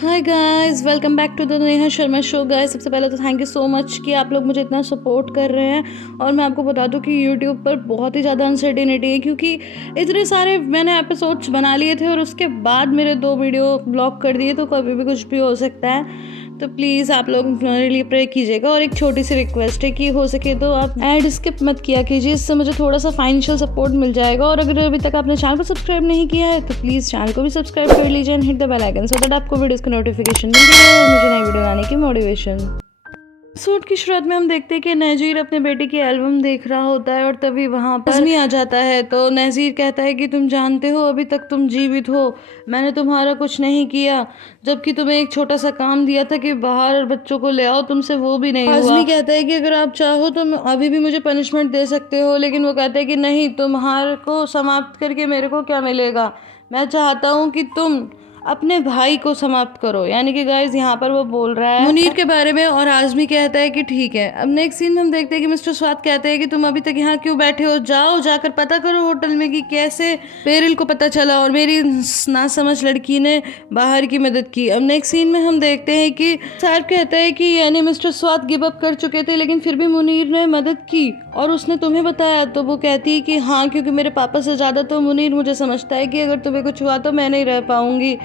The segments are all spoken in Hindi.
Hi guys, welcome back to the Neha Sharma show. Guys, सबसे पहले तो थैंक यू सो मच कि आप लोग मुझे इतना सपोर्ट कर रहे हैं। और मैं आपको बता दूं कि यूट्यूब पर बहुत ही ज़्यादा अनसर्टेनिटी है, क्योंकि इतने सारे मैंने एपिसोड्स बना लिए थे और उसके बाद मेरे 2 वीडियो ब्लॉक कर दिए, तो कभी भी कुछ भी हो सकता है। तो प्लीज़ आप लोग मेरे लिए प्रे कीजिएगा। और एक छोटी सी रिक्वेस्ट है कि हो सके तो आप ऐड स्किप मत किया कीजिए, इससे मुझे थोड़ा सा फाइनेंशियल सपोर्ट मिल जाएगा। और अगर अभी तक आपने चैनल को सब्सक्राइब नहीं किया है तो प्लीज़ चैनल को भी सब्सक्राइब कर लीजिए and hit the bell icon, so that आपको वीडियोस की नोटिफिकेशन मिलती है और मुझे नई वीडियो बनाने की मोटिवेशन। एपिसोड की शुरुआत में हम देखते हैं कि नज़ीर अपने बेटे की एल्बम देख रहा होता है और तभी वहाँ पर आज़मी आ जाता है। तो नज़ीर कहता है कि तुम जानते हो अभी तक तुम जीवित हो, मैंने तुम्हारा कुछ नहीं किया, जबकि तुम्हें एक छोटा सा काम दिया था कि बाहर बच्चों को ले आओ, तुमसे वो भी नहीं हुआ। आज़मी कहता है कि अगर आप चाहो तो अभी भी मुझे पनिशमेंट दे सकते हो, लेकिन वो कहता है कि नहीं, तुम्हारे को समाप्त करके मेरे को क्या मिलेगा, मैं चाहता हूँ कि तुम अपने भाई को समाप्त करो। यानी कि गाइस यहाँ पर वो बोल रहा है मुनीर के बारे में और आज़मी कहता है कि ठीक है। अब नेक्स्ट सीन में हम देखते हैं कि मिस्टर स्वाद कहते हैं कि तुम अभी तक यहाँ क्यों बैठे हो, जाओ जाकर पता करो होटल में कि कैसे पेरिल को पता चला और मेरी नासमझ लड़की ने बाहर की मदद की। अब नेक्स्ट सीन में हम देखते हैं कि साहब कहता है कि यानी मिस्टर स्वाद गिव अप कर चुके थे, लेकिन फिर भी मुनीर ने मदद की और उसने तुम्हें बताया। तो वो कहती है कि हाँ, क्योंकि मेरे पापा से ज़्यादा तो मुनीर मुझे समझता है कि अगर तुम्हें कुछ हुआ तो मैं नहीं रह पाऊंगी।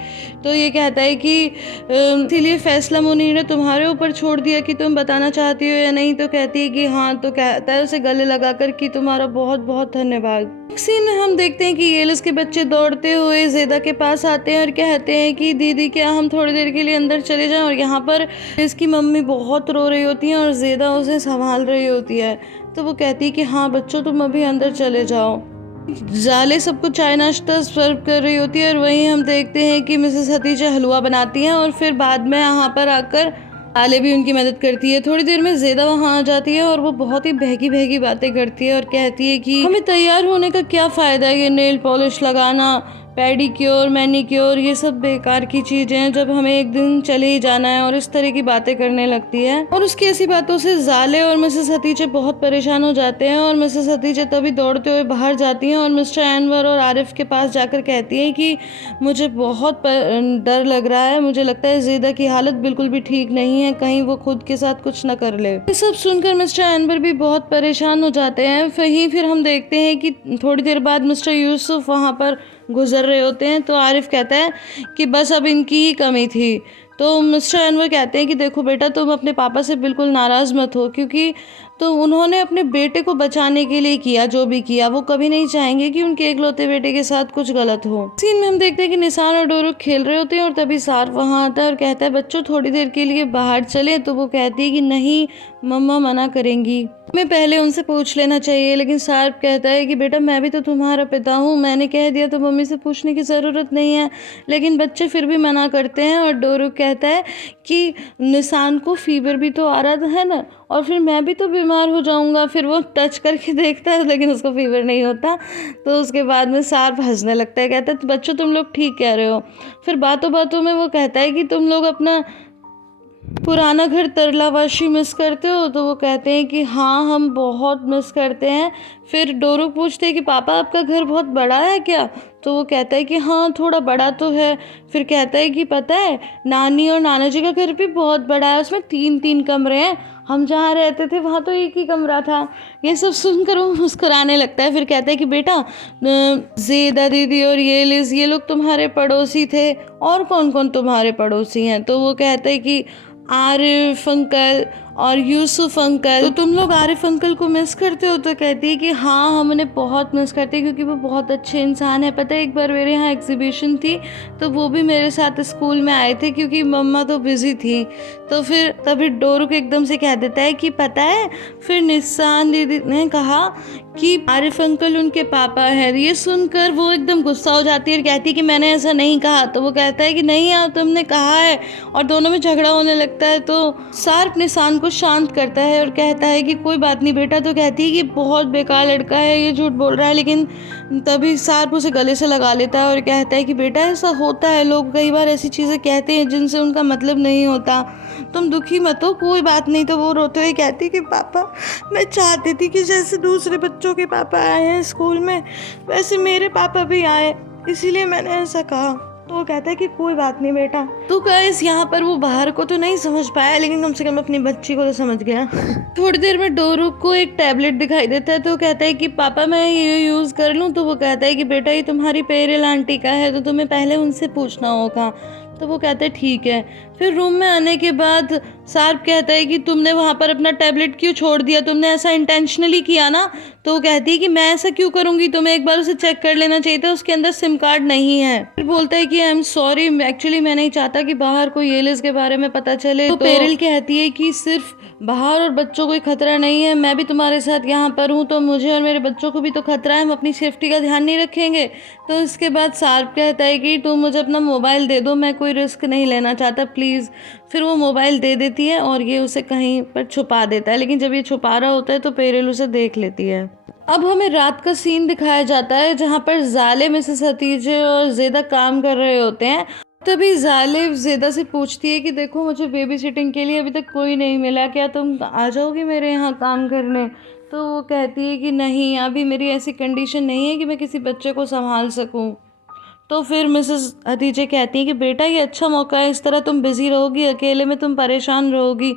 तो ये कहता है कि इसीलिए फैसला मुनीर ने तुम्हारे ऊपर छोड़ दिया कि तुम बताना चाहती हो या नहीं। तो कहती है कि हाँ। तो कहता है उसे गले लगाकर कि तुम्हारा बहुत बहुत धन्यवाद। एक सीन में हम देखते हैं कि येलिस के बच्चे दौड़ते हुए ज़ेदा के पास आते हैं और कहते हैं कि दीदी क्या हम थोड़ी देर के लिए अंदर चले जाएं। और यहाँ पर इसकी मम्मी बहुत रो रही होती है और ज़ेदा उसे संभाल रही होती है। तो वो कहती है कि हाँ बच्चों, तुम अभी अंदर चले जाओ। जाले सबको चाय नाश्ता सर्व कर रही होती है और वहीं हम देखते हैं कि मिसेस हतीजा हलवा बनाती हैं और फिर बाद में यहाँ पर आकर आले भी उनकी मदद करती है। थोड़ी देर में ज़ेदा वहाँ आ जाती है और वो बहुत ही बहकी बहकी बातें करती है और कहती है कि हमें तैयार होने का क्या फ़ायदा है, ये नेल पॉलिश लगाना, पेडिक्योर, मैनिक्योर, ये सब बेकार की चीज़ें हैं जब हमें एक दिन चले ही जाना है। और इस तरह की बातें करने लगती है और उसकी ऐसी बातों से जाले और मिसेस हतीजे बहुत परेशान हो जाते हैं। और मिसेस हतीजे तभी दौड़ते हुए बाहर जाती हैं और मिस्टर अनवर और आरिफ के पास जाकर कहती हैं कि मुझे बहुत डर लग रहा है, मुझे लगता है ज़ेदा की हालत बिल्कुल भी ठीक नहीं है, कहीं वो खुद के साथ कुछ न कर ले। ये सब सुनकर मिस्टर अनवर भी बहुत परेशान हो जाते हैं। फिर हम देखते हैं कि थोड़ी देर बाद मिस्टर यूसुफ वहाँ पर गुजर रहे होते हैं। तो आरिफ कहता है कि बस अब इनकी ही कमी थी। तो मिस्टर अनवर कहते हैं कि देखो बेटा, तुम अपने पापा से बिल्कुल नाराज़ मत हो, क्योंकि तो उन्होंने अपने बेटे को बचाने के लिए किया जो भी किया, वो कभी नहीं चाहेंगे कि उनके एकलौते बेटे के साथ कुछ गलत हो। सीन में हम देखते हैं कि निशान और डोरुक खेल रहे होते हैं और तभी सार्फ वहाँ आता है और कहता है बच्चों थोड़ी देर के लिए बाहर चले। तो वो कहती है कि नहीं, मम्मा मना करेंगी, मैं पहले उनसे पूछ लेना चाहिए। लेकिन सार्फ कहता है कि बेटा मैं भी तो तुम्हारा पिता हूँ, मैंने कह दिया तो मम्मी से पूछने की ज़रूरत नहीं है। लेकिन बच्चे फिर भी मना करते हैं और डोरुक कहता है कि निशान को फीवर भी तो आ रहा है ना, और फिर मैं भी तो बीमार हो जाऊंगा। फिर वो टच करके देखता है लेकिन उसको फीवर नहीं होता। तो उसके बाद में सार्फ हंसने लगता है, कहता है तो बच्चों तुम लोग ठीक कह रहे हो। फिर बातों बातों में वो कहता है कि तुम लोग अपना पुराना घर तरलावाशी मिस करते हो। तो वो कहते हैं कि हाँ हम बहुत मिस करते हैं। फिर डोरुक पूछते हैं कि पापा आपका घर बहुत बड़ा है क्या। तो वो कहता है कि हाँ थोड़ा बड़ा तो है। फिर कहता है कि पता है नानी और नाना जी का घर भी बहुत बड़ा है, उसमें 3-3 कमरे हैं, हम जहाँ रहते थे वहाँ तो एक ही कमरा था। ये सब सुनकर वो मुस्कुराने लगता है। फिर कहता है कि बेटा ज़ेदा दीदी और ये लिज़ ये लोग तुम्हारे पड़ोसी थे, और कौन कौन तुम्हारे पड़ोसी हैं। तो वो कहता है कि आरिफ अंकल और यूसुफ अंकल। तो तुम लोग आरिफ अंकल को मिस करते हो। तो कहती है कि हाँ हम उन्हें बहुत मिस करते हैं, क्योंकि वो बहुत अच्छे इंसान है। पता है एक बार मेरे यहाँ एग्जीबिशन थी तो वो भी मेरे साथ स्कूल में आए थे, क्योंकि मम्मा तो बिजी थी। तो फिर तभी डोरुक एकदम से कह देता है कि पता है फिर निशान दीदी ने कहा कि आरिफ अंकल उनके पापा हैं। ये सुनकर वो एकदम गुस्सा हो जाती है और कहती है कि मैंने ऐसा नहीं कहा। तो वो कहता है कि नहीं यार तुमने कहा है, और दोनों में झगड़ा होने लगता है। तो सार्फ निशान को शांत करता है और कहता है कि कोई बात नहीं बेटा। तो कहती है कि बहुत बेकार लड़का है, ये झूठ बोल रहा है। लेकिन तभी सार्फ उसे गले से लगा लेता है और कहता है कि बेटा ऐसा होता है, लोग कई बार ऐसी चीज़ें कहते हैं जिनसे उनका मतलब नहीं होता, तुम दुखी मत हो, कोई बात नहीं। तो वो रोते हुए कहती कि पापा मैं चाहती थी कि जैसे दूसरे बच्चों के पापा आए हैं स्कूल में वैसे मेरे पापा भी आए, इसीलिए मैंने ऐसा कहा। तो वो कहता है कि कोई बात नहीं बेटा। तो गाइस यहाँ पर वो बाहर को तो नहीं समझ पाया, लेकिन कम से कम अपनी बच्ची को तो समझ गया। थोड़ी देर में डोरुक को एक टैबलेट दिखाई देता है, तो वो कहता है कि पापा मैं ये यूज़ कर लूँ। तो वो कहता है कि बेटा ये तुम्हारी पेरेल आंटी का है, तो तुम्हें पहले उनसे पूछना होगा। तो वो कहते हैं ठीक है। फिर रूम में आने के बाद सार्प कहता है कि तुमने वहाँ पर अपना टैबलेट क्यों छोड़ दिया, तुमने ऐसा इंटेंशनली किया ना। तो वो कहती है कि मैं ऐसा क्यों करूँगी, तुम्हें एक बार उसे चेक कर लेना चाहिए था, उसके अंदर सिम कार्ड नहीं है। फिर बोलता है कि आई एम सॉरी, एक्चुअली मैं नहीं चाहता कि बाहर कोई येलिस के बारे में पता चले। तो पेरिल कहती है कि सिर्फ बाहर और बच्चों कोई खतरा नहीं है, मैं भी तुम्हारे साथ यहाँ पर हूँ, तो मुझे और मेरे बच्चों को भी तो खतरा है, हम अपनी सेफ्टी का ध्यान नहीं रखेंगे। तो इसके बाद सार्प कहता है कि तुम मुझे अपना मोबाइल दे दो, मैं कोई रिस्क नहीं लेना चाहता प्लीज़। फिर वो मोबाइल दे देती है और ये उसे कहीं पर छुपा देता है, लेकिन जब ये छुपा रहा होता है तो पेरिल उसे देख लेती है। अब हमें रात का सीन दिखाया जाता है जहाँ पर ज़ाले, मिसेस हतीजे और ज़ेदा काम कर रहे होते हैं। तभी ज़ाले ज़ेदा से पूछती है कि देखो मुझे बेबी सिटिंग के लिए अभी तक कोई नहीं मिला, क्या तुम आ जाओगी मेरे यहाँ काम करने। तो वो कहती है कि नहीं, अभी मेरी ऐसी कंडीशन नहीं है कि मैं किसी बच्चे को संभाल सकूं। तो फिर मिसेस हतीजे कहती हैं कि बेटा ये अच्छा मौका है, इस तरह तुम बिज़ी रहोगी, अकेले में तुम परेशान रहोगी।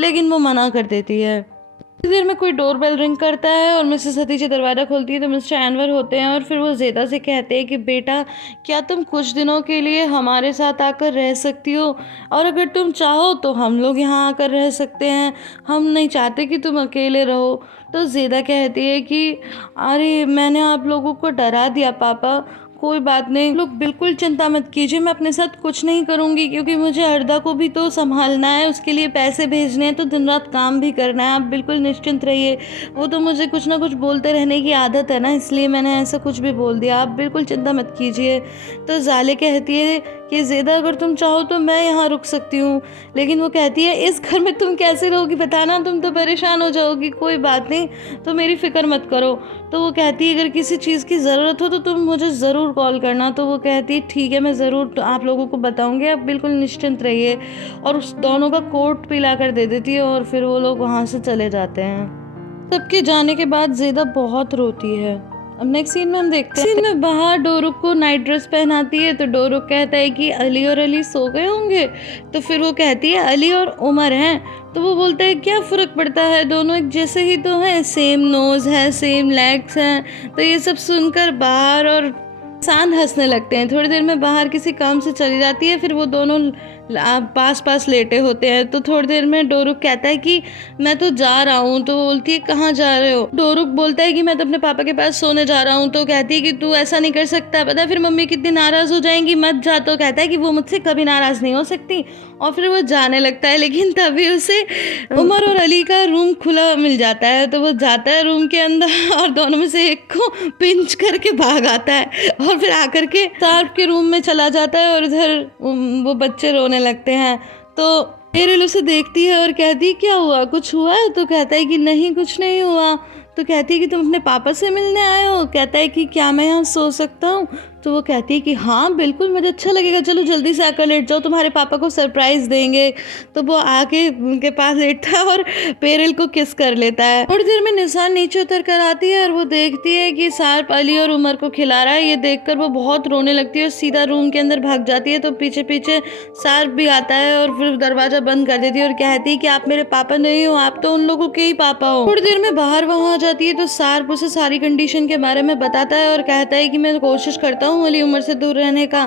लेकिन वो मना कर देती है। थोड़ी देर में कोई डोरबेल रिंग करता है और मिसेस हतीजे दरवाज़ा खोलती है तो मिस्टर एनवर होते हैं और फिर वो ज़ेदा से कहते हैं कि बेटा क्या तुम कुछ दिनों के लिए हमारे साथ आकर रह सकती हो, और अगर तुम चाहो तो हम लोग यहाँ आकर रह सकते हैं, हम नहीं चाहते कि तुम अकेले रहो। तो ज़ेदा कहती है कि अरे मैंने आप लोगों को डरा दिया पापा, कोई बात नहीं, लोग बिल्कुल चिंता मत कीजिए, मैं अपने साथ कुछ नहीं करूँगी, क्योंकि मुझे अर्दा को भी तो संभालना है, उसके लिए पैसे भेजने हैं, तो दिन रात काम भी करना है, आप बिल्कुल निश्चिंत रहिए। वो तो मुझे कुछ ना कुछ बोलते रहने की आदत है ना, इसलिए मैंने ऐसा कुछ भी बोल दिया, आप बिल्कुल चिंता मत कीजिए। तो ज़ाले कहती है कि ज़ेदा अगर तुम चाहो तो मैं यहाँ रुक सकती हूँ, लेकिन वो कहती है इस घर में तुम कैसे रहोगी बताना, तुम तो परेशान हो जाओगी। कोई बात नहीं, तो मेरी फ़िक्र मत करो। तो वो कहती है अगर किसी चीज़ की ज़रूरत हो तो तुम मुझे ज़रूर कॉल करना। तो वो कहती है ठीक है, मैं ज़रूर तो आप लोगों को बताऊंगी, आप बिल्कुल निश्चिंत रहिए। और उस दोनों का कोट पिला कर दे देती है और फिर वो लोग वहाँ से चले जाते हैं। सबके जाने के बाद ज़ेदा बहुत रोती है। अब नेक्स्ट सीन में हम देखते हैं, सीन में बाहर डोरुक को नाइट ड्रेस पहनाती है तो डोरुक कहता है कि अली और अली सो गए होंगे। तो फिर वो कहती है अली और उमर हैं। तो वो बोलता है क्या फ़र्क पड़ता है, दोनों एक जैसे ही तो हैं, सेम नोज़ है, सेम लेग्स हैं। तो ये सब सुनकर बाहर और इंसान हंसने लगते हैं। थोड़ी देर में बाहर किसी काम से चली जाती है, फिर वो दोनों पास पास लेटे होते हैं। तो थोड़ी देर में डोरुक कहता है कि मैं तो जा रहा हूँ। तो वो बोलती है कहाँ जा रहे हो। डोरुक बोलता है कि मैं तो अपने पापा के पास सोने जा रहा हूँ। तो कहती है कि तू ऐसा नहीं कर सकता, पता है फिर मम्मी कितनी नाराज़ हो जाएंगी, मत जा। तो कहता है कि वो मुझसे कभी नाराज़ नहीं हो सकती, और फिर वो जाने लगता है। लेकिन तभी उसे उमर और अली का रूम खुला मिल जाता है। तो वो जाता है रूम के अंदर और दोनों में से एक को पिंच करके भाग आता है और फिर आकर के सार्प के रूम में चला जाता है और इधर वो बच्चे रोने लगते हैं। तो पेरिल उसे देखती है और कहती है क्या हुआ, कुछ हुआ है। तो कहता है कि नहीं कुछ नहीं हुआ। तो कहती है कि तुम अपने पापा से मिलने आए हो। कहता है कि क्या मैं यहाँ सो सकता हूँ। तो वो कहती है कि हाँ बिल्कुल, मुझे अच्छा लगेगा, चलो जल्दी से आकर लेट जाओ, तुम्हारे पापा को सरप्राइज़ देंगे। तो वो आके उनके पास लेटता है और पेरिल को किस कर लेता है। थोड़ी देर में निसान नीचे उतर कर आती है और वो देखती है कि सार्प अली और उमर को खिला रहा है। ये देखकर वो बहुत रोने लगती है और सीधा रूम के अंदर भाग जाती है। तो पीछे पीछे सार्प भी आता है और फिर दरवाज़ा बंद कर देती है और कहती है कि आप मेरे पापा नहीं हो, आप तो उन लोगों के ही पापा हो। थोड़ी देर में बाहर वहाँ आ जाती है तो सार्प उसे सारी कंडीशन के बारे में बताता है और कहता है कि मैं कोशिश करता हूँ अली उमर से दूर रहने का,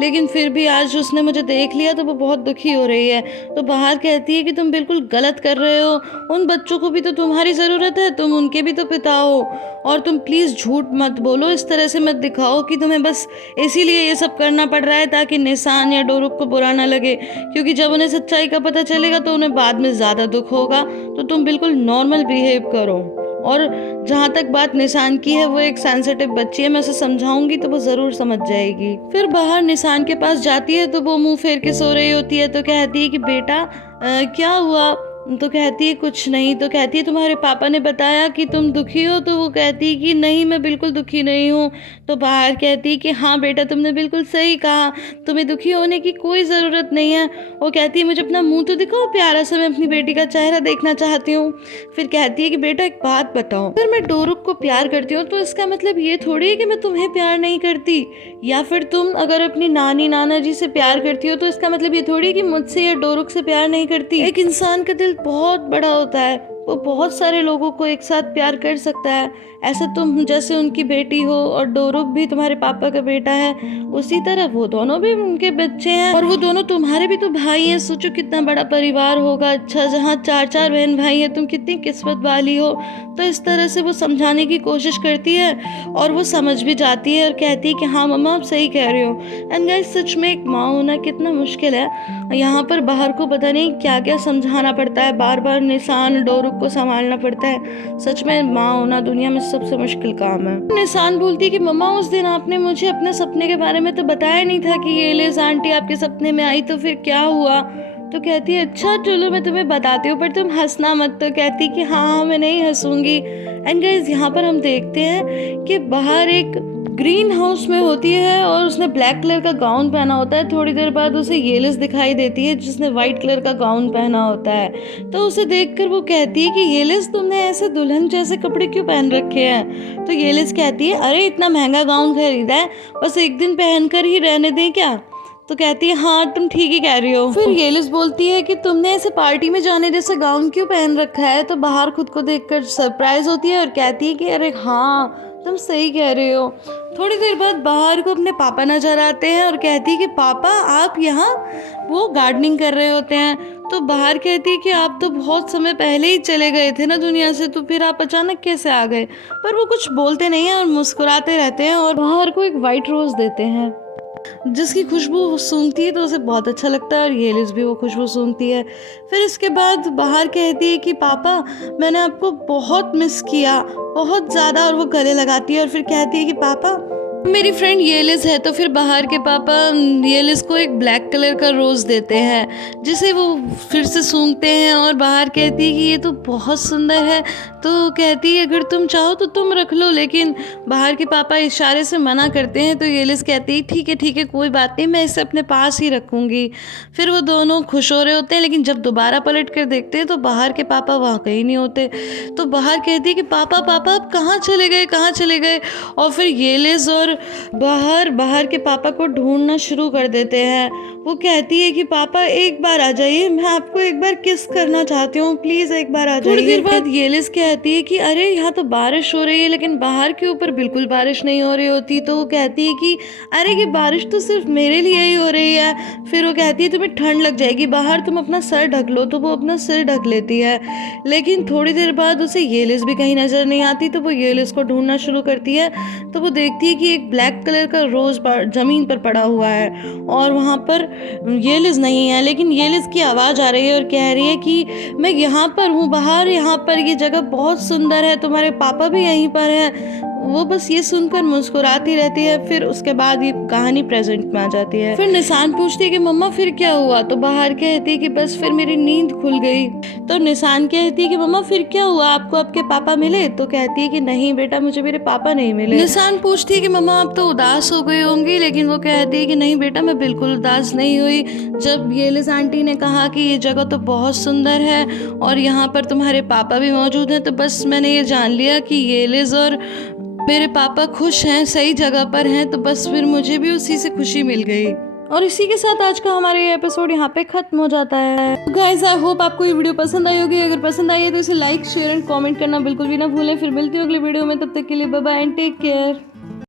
लेकिन फिर भी आज उसने मुझे देख लिया तो वो बहुत दुखी हो रही है। तो बाहर कहती है कि तुम बिल्कुल गलत कर रहे हो, उन बच्चों को भी तो तुम्हारी ज़रूरत है, तुम उनके भी तो पिता हो, और तुम प्लीज़ झूठ मत बोलो, इस तरह से मत दिखाओ कि तुम्हें बस इसीलिए ये सब करना पड़ रहा है ताकि निसान या डोरुक को बुरा ना लगे, क्योंकि जब उन्हें सच्चाई का पता चलेगा तो उन्हें बाद में ज़्यादा दुख होगा। तो तुम बिल्कुल नॉर्मल बिहेव करो। और जहाँ तक बात निसान की है, वो एक सेंसिटिव बच्ची है, मैं उसे समझाऊंगी तो वो ज़रूर समझ जाएगी। फिर बाहर निसान के पास जाती है तो वो मुंह फेर के सो रही होती है। तो कहती है कि बेटा क्या हुआ, तो कहती है कुछ नहीं। तो कहती है तुम्हारे पापा ने बताया कि तुम दुखी हो? तो वो कहती है कि नहीं, मैं बिल्कुल दुखी नहीं हूँ। तो बाहर कहती है कि हाँ बेटा, तुमने बिल्कुल सही कहा, तुम्हें दुखी होने की कोई ज़रूरत नहीं है। वो कहती है मुझे अपना मुंह तो दिखाओ प्यारा सा, मैं अपनी बेटी का चेहरा देखना चाहती हूँ। फिर कहती है कि बेटा एक बात बताओ, अगर मैं डोरुक को प्यार करती हूँ तो इसका मतलब ये थोड़ी है कि मैं तुम्हें प्यार नहीं करती, या फिर तुम अगर अपनी नानी नाना जी से प्यार करती हो तो इसका मतलब ये थोड़ी है कि मुझसे या डोरुक से प्यार नहीं करती। एक इंसान का दिल बहुत बड़ा होता है, वो बहुत सारे लोगों को एक साथ प्यार कर सकता है। ऐसे तुम जैसे उनकी बेटी हो और डोरुक भी तुम्हारे पापा का बेटा है, उसी तरह वो दोनों भी उनके बच्चे हैं और वो दोनों तुम्हारे भी तो भाई हैं। सोचो कितना बड़ा परिवार होगा अच्छा, जहाँ 4-4 बहन भाई हैं, तुम कितनी किस्मत वाली हो। तो इस तरह से वो समझाने की कोशिश करती है और वो समझ भी जाती है और कहती है कि हाँ मम्मा आप सही कह रहे हो। एंड गाइस, सच में एक माँ होना कितना मुश्किल है। यहाँ पर बाहर को पता नहीं क्या क्या समझाना पड़ता है, बार बार निसान डोरुक को संभालना पड़ता है। सच में माँ होना दुनिया में सबसे मुश्किल काम है। निसान बोलती है कि मम्मा उस दिन आपने मुझे अपने सपने के बारे में तो बताया नहीं था कि ये लिज आंटी आपके सपने में आई, तो फिर क्या हुआ? तो कहती है अच्छा चलो मैं तुम्हें बताती हूँ, पर तुम हंसना मत। तो कहती कि हाँ मैं नहीं हंसूंगी। एंड गाइस, यहाँ पर हम देखते हैं कि बाहर एक ग्रीन हाउस में होती है और उसने ब्लैक कलर का गाउन पहना होता है। थोड़ी देर बाद उसे येलिस दिखाई देती है जिसने वाइट कलर का गाउन पहना होता है। तो उसे देखकर वो कहती है कि येलिस तुमने ऐसे दुल्हन जैसे कपड़े क्यों पहन रखे हैं? तो येलिस कहती है अरे इतना महंगा गाउन खरीदा है, बस एक दिन पहनकर ही रहने दें क्या? तो कहती है हाँ तुम ठीक ही कह रही हो। फिर येलिस बोलती है कि तुमने ऐसे पार्टी में जाने जैसा गाउन क्यों पहन रखा है? तो बाहर खुद को देखकर सरप्राइज होती है और कहती है कि अरे हाँ तुम सही कह रहे हो। थोड़ी देर बाद बाहर को अपने पापा नजर आते हैं और कहती है कि पापा आप यहाँ? वो गार्डनिंग कर रहे होते हैं। तो बाहर कहती है कि आप तो बहुत समय पहले ही चले गए थे ना दुनिया से, तो फिर आप अचानक कैसे आ गए? पर वो कुछ बोलते नहीं हैं और मुस्कुराते रहते हैं और बाहर को एक वाइट रोज देते हैं जिसकी खुशबू सूंघती है तो उसे बहुत अच्छा लगता है और येलिस भी वो खुशबू सूंघती है। फिर इसके बाद बाहर कहती है कि पापा मैंने आपको बहुत मिस किया, बहुत ज़्यादा, और वो गले लगाती है और फिर कहती है कि पापा मेरी फ्रेंड येलिस है। तो फिर बाहर के पापा येलिस को एक ब्लैक कलर का रोज़ देते हैं जिसे वो फिर से सूंघते हैं और बाहर कहती है कि ये तो बहुत सुंदर है। तो कहती है अगर तुम चाहो तो तुम रख लो, लेकिन बाहर के पापा इशारे से मना करते हैं। तो येलिस कहती है ठीक है कोई बात नहीं, मैं इसे अपने पास ही रखूँगी। फिर वो दोनों खुश हो रहे होते हैं, लेकिन जब दोबारा पलट कर देखते हैं तो बाहर के पापा वहाँ कहीं नहीं होते। तो बाहर कहती है कि पापा आप कहाँ चले गए? और फिर येलिस और बाहर के पापा को ढूंढना शुरू कर देते हैं। वो कहती है कि पापा एक बार आ जाइए, मैं आपको एक बार किस करना चाहती हूँ, प्लीज एक बार आ जाइए। थोड़ी देर बाद येलिस कहती है कि अरे यहाँ तो बारिश हो रही है, लेकिन बाहर के ऊपर बिल्कुल बारिश नहीं हो रही होती। तो वो कहती है कि अरे ये बारिश तो सिर्फ मेरे लिए ही हो रही है। फिर वो कहती है तुम्हें ठंड लग जाएगी बाहर, तुम अपना सर ढक लो। तो वो अपना सिर ढक लेती है, लेकिन थोड़ी देर बाद उसे येलिस भी कहीं नजर नहीं आती। तो वो येलिस को ढूंढना शुरू करती है। तो वो देखती है कि एक ब्लैक कलर का रोज जमीन पर पड़ा हुआ है और वहाँ पर येलिस नहीं है, लेकिन येलिस की आवाज़ आ रही है और कह रही है कि मैं यहाँ पर हूँ बाहर, यहाँ पर ये जगह बहुत सुंदर है, तुम्हारे पापा भी यहीं पर हैं। वो बस ये सुनकर मुस्कुराती रहती है। फिर उसके बाद ये कहानी प्रेजेंट में आ जाती है। फिर निसान पूछती है कि मम्मा फिर क्या हुआ? तो बाहर कहती है कि बस फिर मेरी नींद खुल गई। तो निसान कहती है कि मम्मा फिर क्या हुआ, आपको आपके पापा मिले? तो कहती है कि नहीं बेटा, मुझे मेरे पापा नहीं मिले। निसान पूछती है कि मम्मा आप तो उदास हो गई होंगी, लेकिन वो कहती है कि नहीं बेटा, मैं बिल्कुल उदास नहीं हुई। जब येलिस आंटी ने कहा कि ये जगह तो बहुत सुंदर है और यहाँ पर तुम्हारे पापा भी मौजूद हैं, तो बस मैंने ये जान लिया कि येलिस और मेरे पापा खुश हैं, सही जगह पर हैं। तो बस फिर मुझे भी उसी से खुशी मिल गई। और इसी के साथ आज का हमारा ये एपिसोड यहाँ पे खत्म हो जाता है। गाइस आई होप आपको ये वीडियो पसंद आई होगी। अगर पसंद आई है तो इसे लाइक शेयर एंड कमेंट करना बिल्कुल भी ना भूलें। फिर मिलती हूँ अगले वीडियो में, तब तक के लिए bye bye and take care.